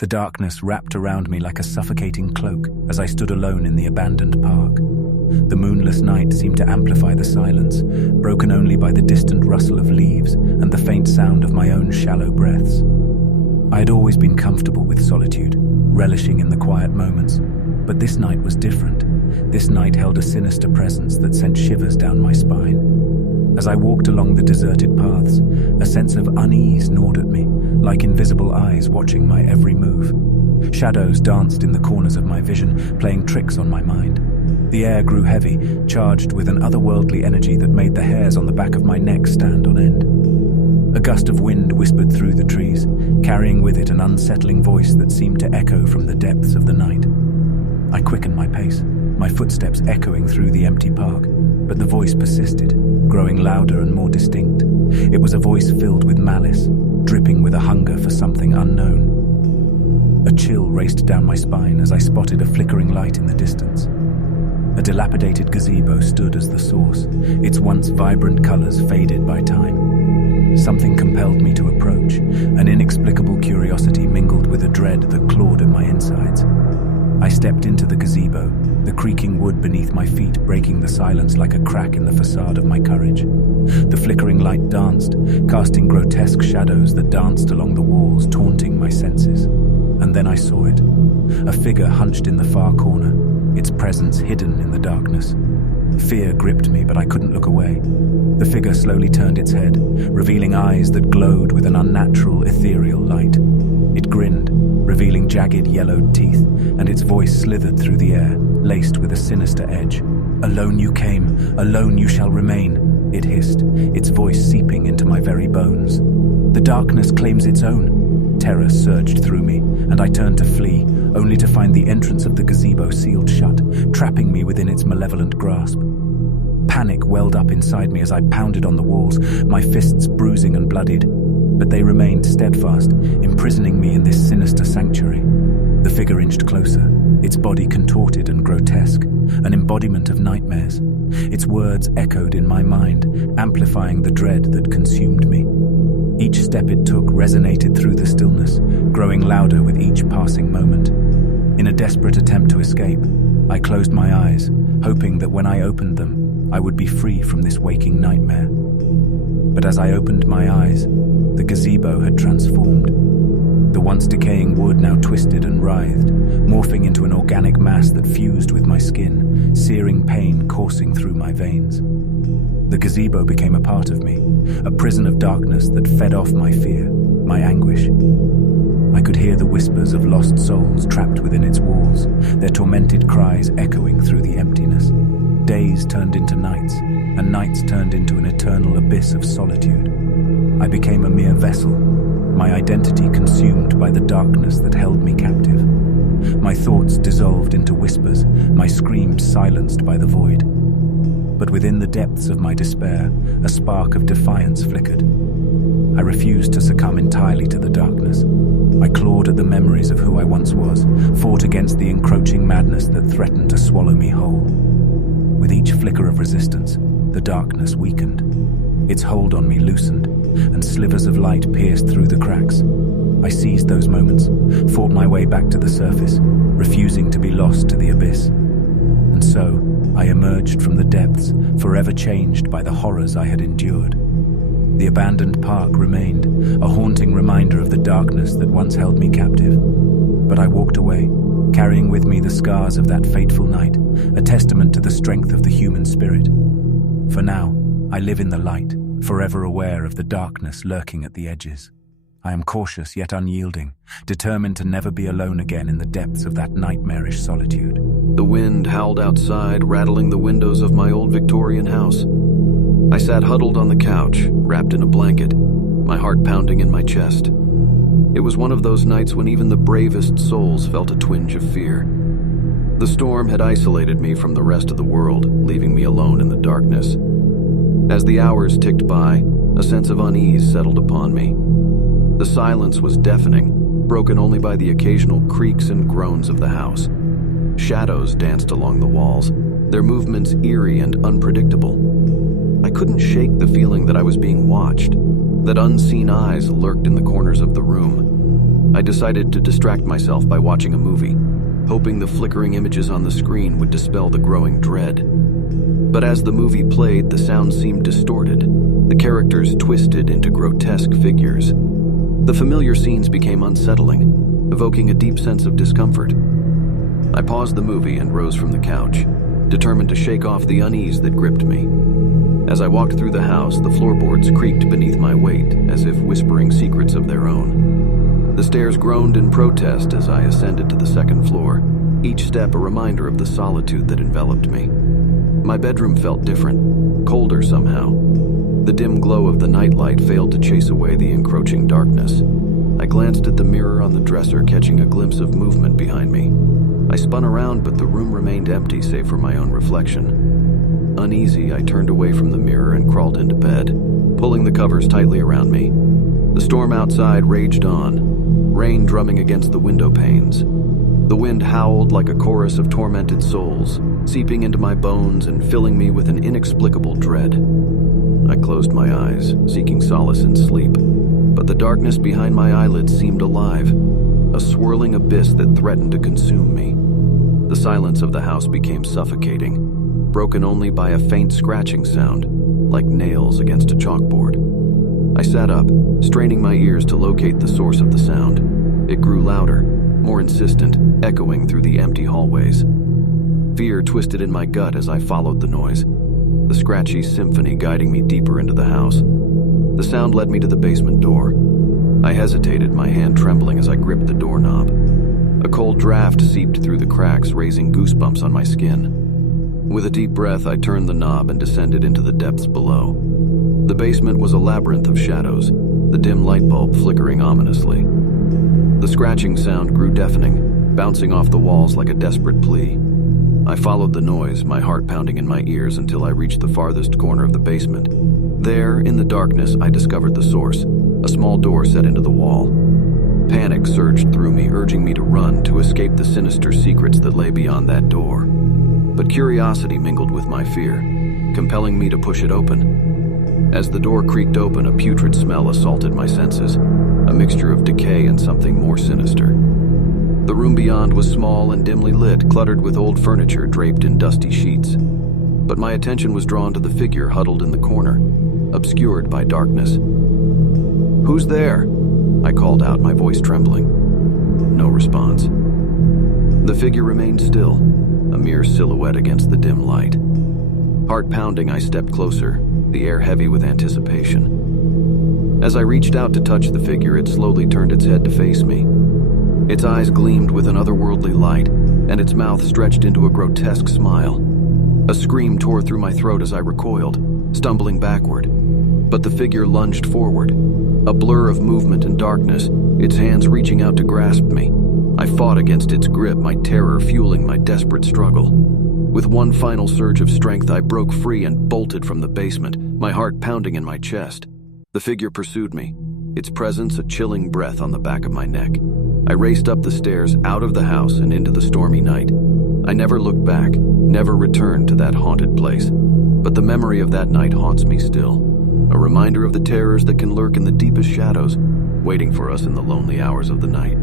The darkness wrapped around me like a suffocating cloak as I stood alone in the abandoned park. The moonless night seemed to amplify the silence, broken only by the distant rustle of leaves and the faint sound of my own shallow breaths. I had always been comfortable with solitude, relishing in the quiet moments, but this night was different. This night held a sinister presence that sent shivers down my spine. As I walked along the deserted paths, a sense of unease gnawed at me, like invisible eyes watching my every move. Shadows danced in the corners of my vision, playing tricks on my mind. The air grew heavy, charged with an otherworldly energy that made the hairs on the back of my neck stand on end. A gust of wind whispered through the trees, carrying with it an unsettling voice that seemed to echo from the depths of the night. I quickened my pace, my footsteps echoing through the empty park, but the voice persisted, growing louder and more distinct. It was a voice filled with malice, dripping with a hunger for something unknown. A chill raced down my spine as I spotted a flickering light in the distance. A dilapidated gazebo stood as the source, its once vibrant colors faded by time. Something compelled me to approach, an inexplicable curiosity mingled with a dread that clawed at my insides. I stepped into the gazebo, the creaking wood beneath my feet breaking the silence like a crack in the facade of my courage. The flickering light danced, casting grotesque shadows that danced along the walls, taunting my senses. And then I saw it, a figure hunched in the far corner, its presence hidden in the darkness. Fear gripped me, but I couldn't look away. The figure slowly turned its head, revealing eyes that glowed with an unnatural, ethereal light. It grinned, revealing jagged, yellowed teeth, and its voice slithered through the air, laced with a sinister edge. "Alone you came, alone you shall remain," it hissed, its voice seeping into my very bones. "The darkness claims its own." Terror surged through me, and I turned to flee, only to find the entrance of the gazebo sealed shut, trapping me within its malevolent grasp. Panic welled up inside me as I pounded on the walls, my fists bruising and bloodied. But they remained steadfast, imprisoning me in this sinister sanctuary. The figure inched closer, its body contorted and grotesque, an embodiment of nightmares. Its words echoed in my mind, amplifying the dread that consumed me. Each step it took resonated through the stillness, growing louder with each passing moment. In a desperate attempt to escape, I closed my eyes, hoping that when I opened them, I would be free from this waking nightmare. But as I opened my eyes, the gazebo had transformed. The once decaying wood now twisted and writhed, morphing into an organic mass that fused with my skin, searing pain coursing through my veins. The gazebo became a part of me, a prison of darkness that fed off my fear, my anguish. I could hear the whispers of lost souls trapped within its walls, their tormented cries echoing through the emptiness. Days turned into nights, and nights turned into an eternal abyss of solitude. I became a mere vessel, my identity consumed by the darkness that held me captive. My thoughts dissolved into whispers, my screams silenced by the void. But within the depths of my despair, a spark of defiance flickered. I refused to succumb entirely to the darkness. I clawed at the memories of who I once was, fought against the encroaching madness that threatened to swallow me whole. With each flicker of resistance, the darkness weakened. Its hold on me loosened, and slivers of light pierced through the cracks. I seized those moments, fought my way back to the surface, refusing to be lost to the abyss. And so, I emerged from the depths, forever changed by the horrors I had endured. The abandoned park remained, a haunting reminder of the darkness that once held me captive. But I walked away, carrying with me the scars of that fateful night, a testament to the strength of the human spirit. For now, I live in the light, forever aware of the darkness lurking at the edges. I am cautious yet unyielding, determined to never be alone again in the depths of that nightmarish solitude. The wind howled outside, rattling the windows of my old Victorian house. I sat huddled on the couch, wrapped in a blanket, my heart pounding in my chest. It was one of those nights when even the bravest souls felt a twinge of fear. The storm had isolated me from the rest of the world, leaving me alone in the darkness. As the hours ticked by, a sense of unease settled upon me. The silence was deafening, broken only by the occasional creaks and groans of the house. Shadows danced along the walls, their movements eerie and unpredictable. I couldn't shake the feeling that I was being watched, that unseen eyes lurked in the corners of the room. I decided to distract myself by watching a movie, hoping the flickering images on the screen would dispel the growing dread. But as the movie played, the sound seemed distorted, the characters twisted into grotesque figures. The familiar scenes became unsettling, evoking a deep sense of discomfort. I paused the movie and rose from the couch, determined to shake off the unease that gripped me. As I walked through the house, the floorboards creaked beneath my weight, as if whispering secrets of their own. The stairs groaned in protest as I ascended to the second floor, each step a reminder of the solitude that enveloped me. My bedroom felt different, colder somehow. The dim glow of the nightlight failed to chase away the encroaching darkness. I glanced at the mirror on the dresser, catching a glimpse of movement behind me. I spun around, but the room remained empty save for my own reflection. Uneasy, I turned away from the mirror and crawled into bed, pulling the covers tightly around me. The storm outside raged on, rain drumming against the window panes. The wind howled like a chorus of tormented souls, seeping into my bones and filling me with an inexplicable dread. I closed my eyes, seeking solace in sleep, but the darkness behind my eyelids seemed alive, a swirling abyss that threatened to consume me. The silence of the house became suffocating, broken only by a faint scratching sound, like nails against a chalkboard. I sat up, straining my ears to locate the source of the sound. It grew louder, more insistent, echoing through the empty hallways. Fear twisted in my gut as I followed the noise, the scratchy symphony guiding me deeper into the house. The sound led me to the basement door. I hesitated, my hand trembling as I gripped the doorknob. A cold draft seeped through the cracks, raising goosebumps on my skin. With a deep breath, I turned the knob and descended into the depths below. The basement was a labyrinth of shadows, the dim light bulb flickering ominously. The scratching sound grew deafening, bouncing off the walls like a desperate plea. I followed the noise, my heart pounding in my ears until I reached the farthest corner of the basement. There, in the darkness, I discovered the source, a small door set into the wall. Panic surged through me, urging me to run, to escape the sinister secrets that lay beyond that door. But curiosity mingled with my fear, compelling me to push it open. As the door creaked open, a putrid smell assaulted my senses, a mixture of decay and something more sinister. The room beyond was small and dimly lit, cluttered with old furniture draped in dusty sheets. But my attention was drawn to the figure huddled in the corner, obscured by darkness. "Who's there?" I called out, my voice trembling. No response. The figure remained still, a mere silhouette against the dim light. Heart pounding, I stepped closer, the air heavy with anticipation. As I reached out to touch the figure, it slowly turned its head to face me. Its eyes gleamed with an otherworldly light, and its mouth stretched into a grotesque smile. A scream tore through my throat as I recoiled, stumbling backward. But the figure lunged forward, a blur of movement and darkness, its hands reaching out to grasp me. I fought against its grip, my terror fueling my desperate struggle. With one final surge of strength, I broke free and bolted from the basement, my heart pounding in my chest. The figure pursued me, its presence a chilling breath on the back of my neck. I raced up the stairs, out of the house, and into the stormy night. I never looked back, never returned to that haunted place. But the memory of that night haunts me still, a reminder of the terrors that can lurk in the deepest shadows, waiting for us in the lonely hours of the night.